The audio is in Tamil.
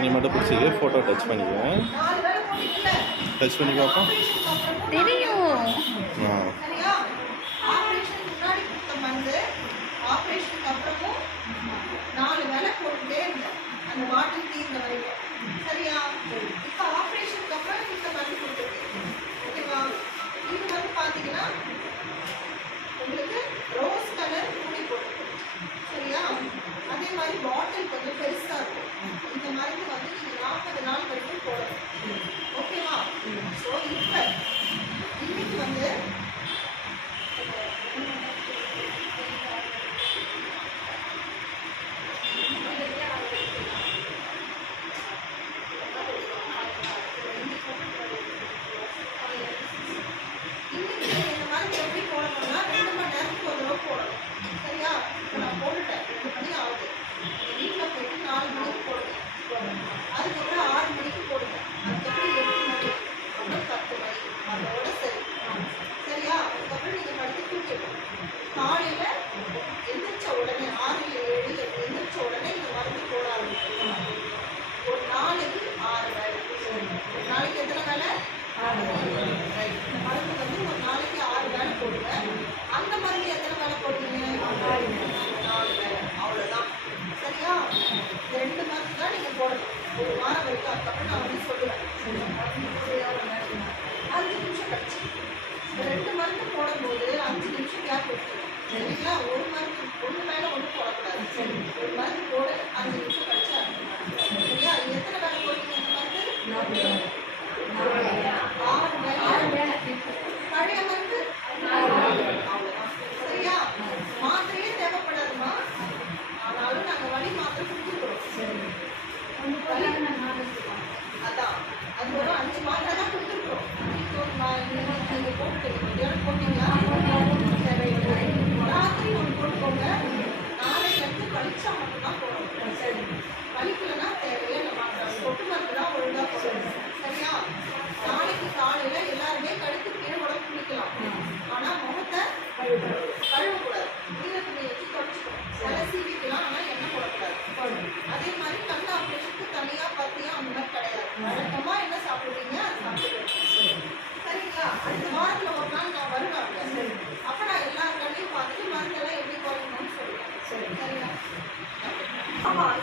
நீ மட்டும் பிடிச்சிக்க, ஃபோட்டோ டச் பண்ணிக்குவேன். டச் பண்ணி பார்ப்போம். தெரியும். சரியா? ஆபரேஷன் முன்னாடி கொடுத்த மருந்து ஆபரேஷனுக்கு அப்புறமும் 4 வேளை போட்டுட்டே இருந்தேன், அந்த பாட்டில் தீர்ந்த வரைக்கும். சரியா? இப்போ ஆபரேஷனுக்கு அப்புறம் இந்த மருந்து கொடுத்துருக்கேன். ஓகேவா? இது வந்து பார்த்தீங்கன்னா உங்களுக்கு ரோஸ் கலர் மூடி போட்டு. சரியா? அதே மாதிரி பாட்டில் கொஞ்சம் பெருசாக இருக்கும். இந்த மருந்து வந்து நீங்கள் 40 நாள் வரைக்கும் போடணும். ஓகேவா? ஸோ இப்போ இன்னைக்கு வந்து காலையில் எந்திரிச்ச உடனே 6 7 எந்திரிச்ச உடனே இந்த மருந்து போட ஆரம்பிக்கணும். ஒரு நாளைக்கு 6 வேலை. ஒரு நாளைக்கு எத்தனை வேலை? 6 வேலை. இந்த மருந்து வந்து ஒரு நாளைக்கு 6 வேலை போடுங்க. அந்த மருந்து எத்தனை வேலை போடுவீங்க? 4 வேலை. அவ்வளோதான். சரியா? இந்த 2 மருந்து தான் நீங்கள் போடணும் ஒரு வாரம் வரைக்கும். அதுக்கப்புறம் நான் வந்து சொல்லுவேன் 5 நிமிஷம் கழிச்சு. இந்த 2 மருந்து போடும்போது 5 நிமிஷம் கேப் கொடுத்துருவோம். சரிங்களா? ஒரு மருந்து ஒன்று மேலே ஒன்றும் போடக்கூடாது. ஒரு மருந்து போடு, 5 நிமிஷம் கழிச்சு சரியா? எத்தனை வேலை போடுவீங்க இந்த மருந்து? 6 வேலை. பழைய மருந்து அவ்வளோதான். சரியா? மாத்திரையே தேவைப்படாதுமா. ஆனாலும் நாங்கள் வலி மாத்திரை கொடுத்துருக்குறோம். அதான் அது ஒரு 5 மாத்திரை தான் கொடுத்துருக்குறோம். நீங்கள் போட்டு மத்தியானம் போட்டீங்களா? ராத்திரி ஒன்று போட்டுக்கோங்க. நாளைக்கு வலிச்சா மட்டும்தான் போடணும். சரி, வலிக்கலைன்னா தேவையே இல்லை மாத்திரை. சொட்டு மருந்து தான் ஒழுங்காக போடணும். சரியா? நாளைக்கு காலையில் எல்லாருமே கழுத்து கீழே உடம்பு குளிக்கலாம். ஆனால் முகத்தை கழுவக்கூடாது. நீல துணியை வச்சு தொடச்சிக்கணும். சில சீவிக்கலாம், ஆனால் எண்ணெய் போடக்கூடாது. அதே மாதிரி கண் ஆப்ரேஷனுக்கு தனியாக பத்தியாக அந்த மாதிரி கிடையாது. வழக்கமாக என்ன சாப்பிடுவீங்க அது சாப்பிடுவேன். சரிங்களா? அடுத்த வாரத்தில் ஒரு நாள் நான் வருவாங்க. அப்போ நான் எல்லாருக்கையும் பார்த்துட்டு மருந்தெல்லாம் எப்படி குறைக்கணும்னு சொல்லுவேன். சரிங்களா? ஆமாம்.